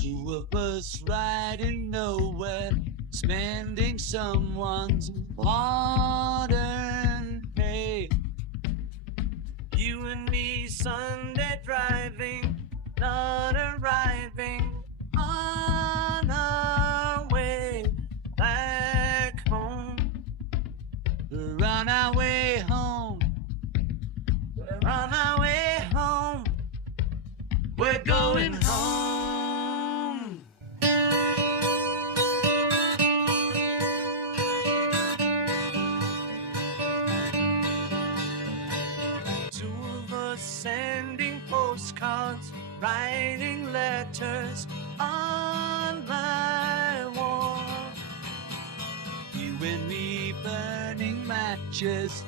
Two of us riding nowhere, spending someone's hard-earned pay. You and me Sunday driving, not arriving on our way back home. We're on our way home. We're on our way home. We're going home. Two of us sending postcards, writing letters on my wall. You and me burning matches